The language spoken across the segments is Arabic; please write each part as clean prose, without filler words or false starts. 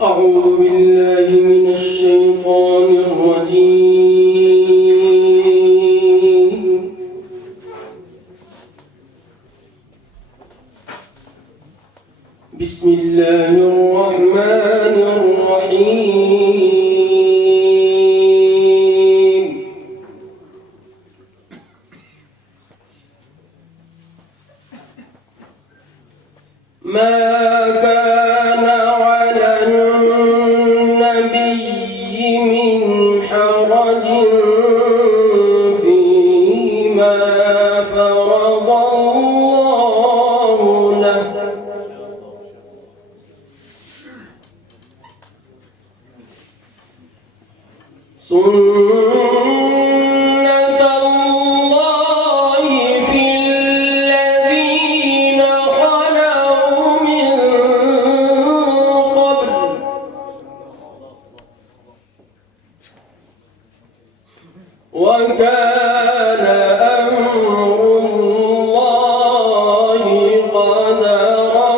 أعوذ بالله من الشيطان الرجيم. بسم الله الرحمن الرحيم. ما كان على النبي من حرج فيما فرض الله له سنة الله في الذين خلوا من قبل وكان أمر الله قدرا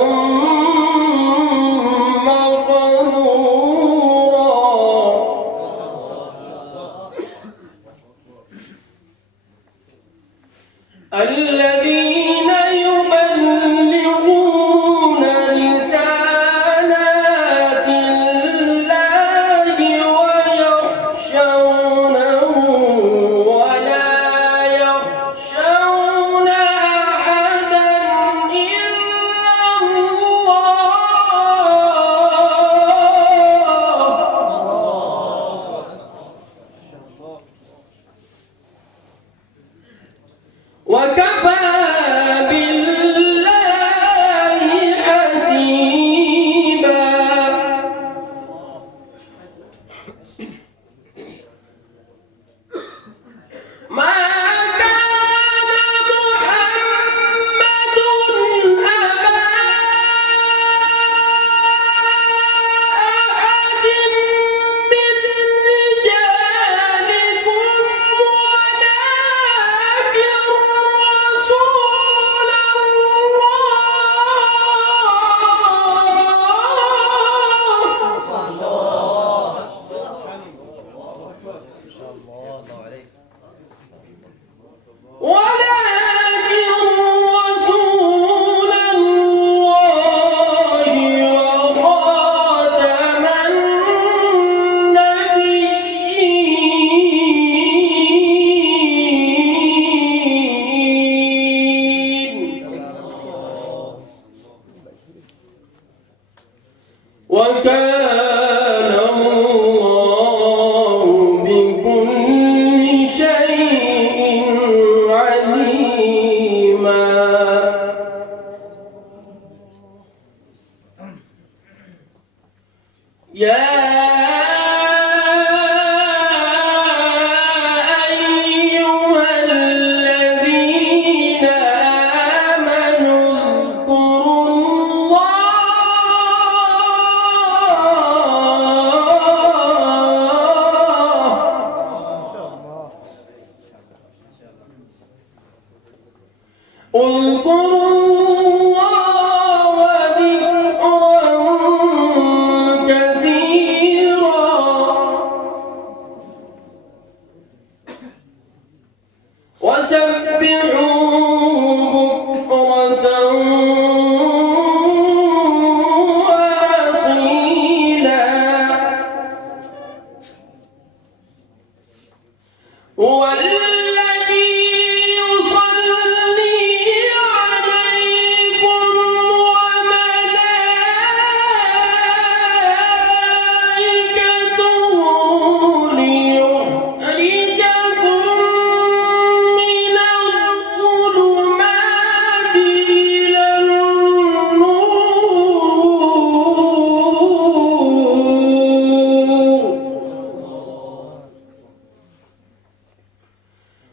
مقدورا. الذين يبلغون رسالات الله ويخشونه ولا يخشون أحدا إلا الله وكفى بالله حسيبا. ما كان محمد أبا أحد من رجالكم ولكن رسول الله وخاتم النبيين وكان الله بكل شيء عليما. يا أيها الذين آمنوا اذكروا الله ذكرا كثيرا وسبحوه بكرة وأصيلا. هو الذي يصلي عليكم وملائكته ليخرجكم من الظلمات إلى النور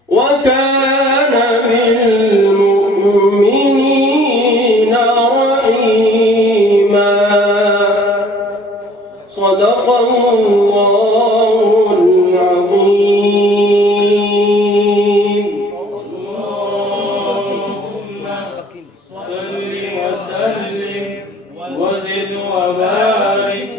وكان بالمؤمنين رحيما. صدق الله العظيم. اللهم صل وسلم وزد وبارك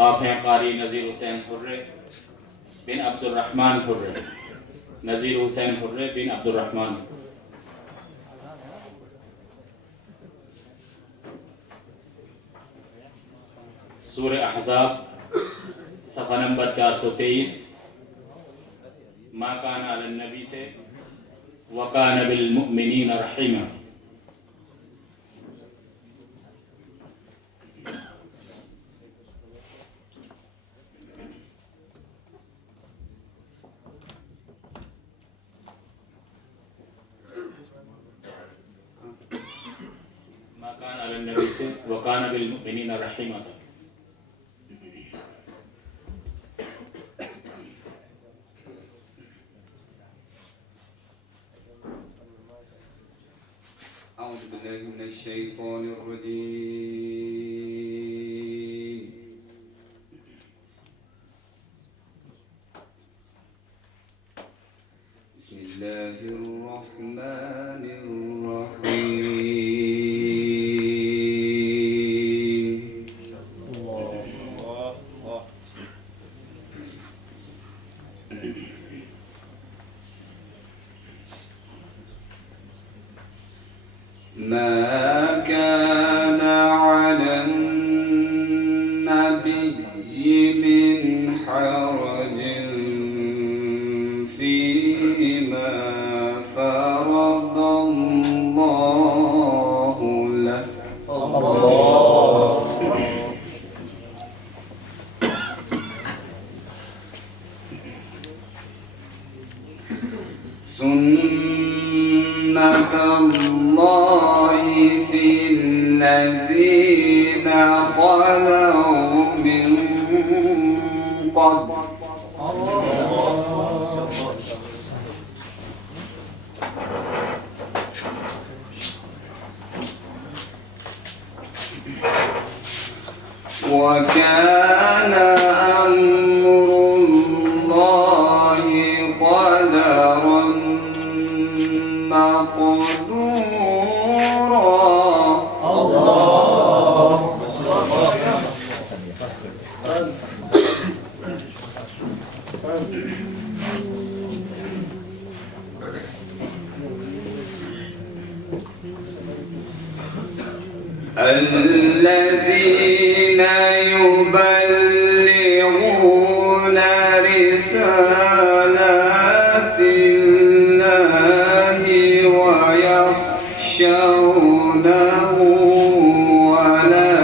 आप हैं कारी नज़ीर हुसैन हुर्रे बिन अब्दुर्रहमान हुर्रे। नज़ीर हुसैन हुर्रे बिन अब्दुर्रहमान। सूरह अहज़ाब सफ़ा नंबर 423। मा काना अलन नबी से वकान बिल मुमिनीन रहीमा। मा काना अलन नबी से वकान बिल मुमिनीन रहीमा तक। أعوذ بالله من الشيطان الرجيم. بسم الله الرحمن الرحيم. ما كان على النبي من حرج فيما فرض الله له. سنة الله في الذين خلوا من قبل. وكان أمر الله قدرا مقدورا. الذين يبلغون رسالات الله ويخشونه ولا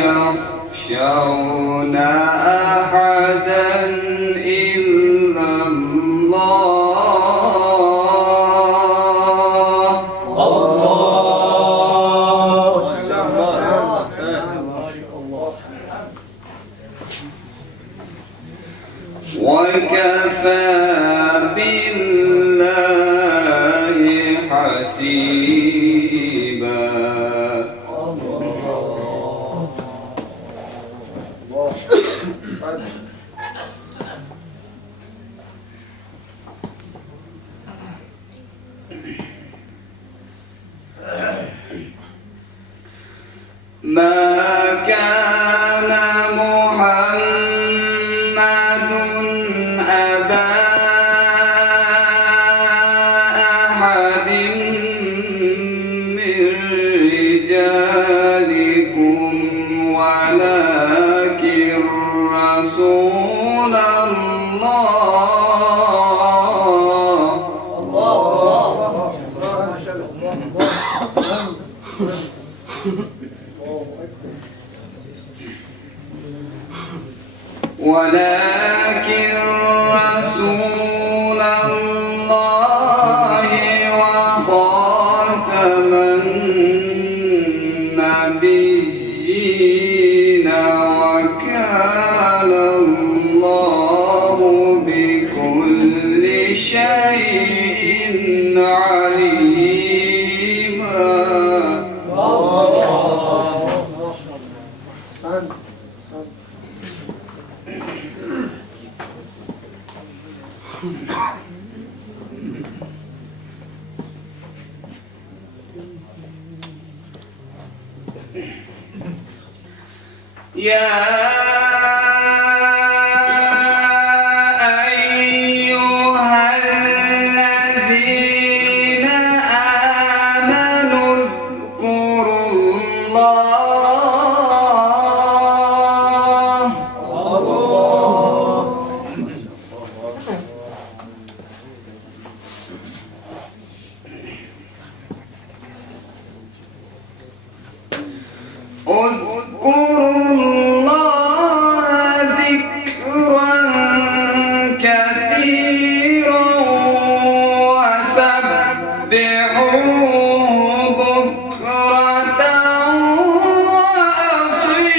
يخشون أحدا إلا الله. وكفى بالله حسيبا. ما كان محمد أبا أحد من رجالكم ولكن رسول الله وخاتم النبيين وكان الله بكل شيء عليما. يا اذكروا الله ذكرا كثيرا وسبحوه بكرة وأصيلا.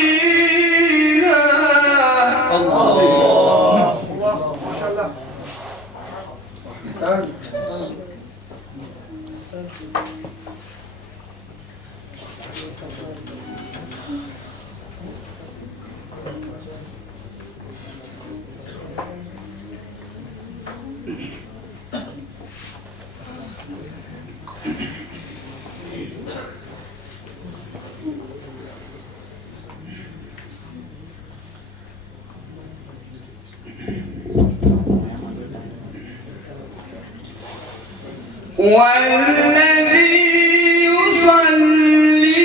الله ما شاء الله. والذي يصلي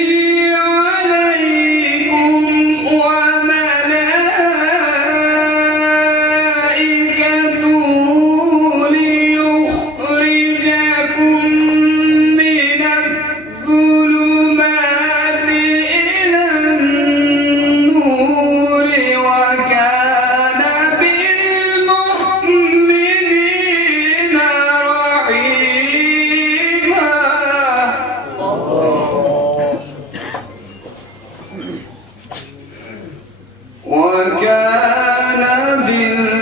عليكم وملائكته ليخرجكم من الظلمات إلى النور وكان بالمؤمنين رحيما. وكان بالمؤمنين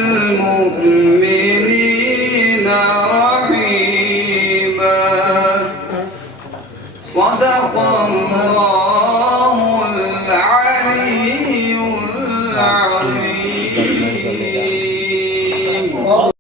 رحيما. صدق الله.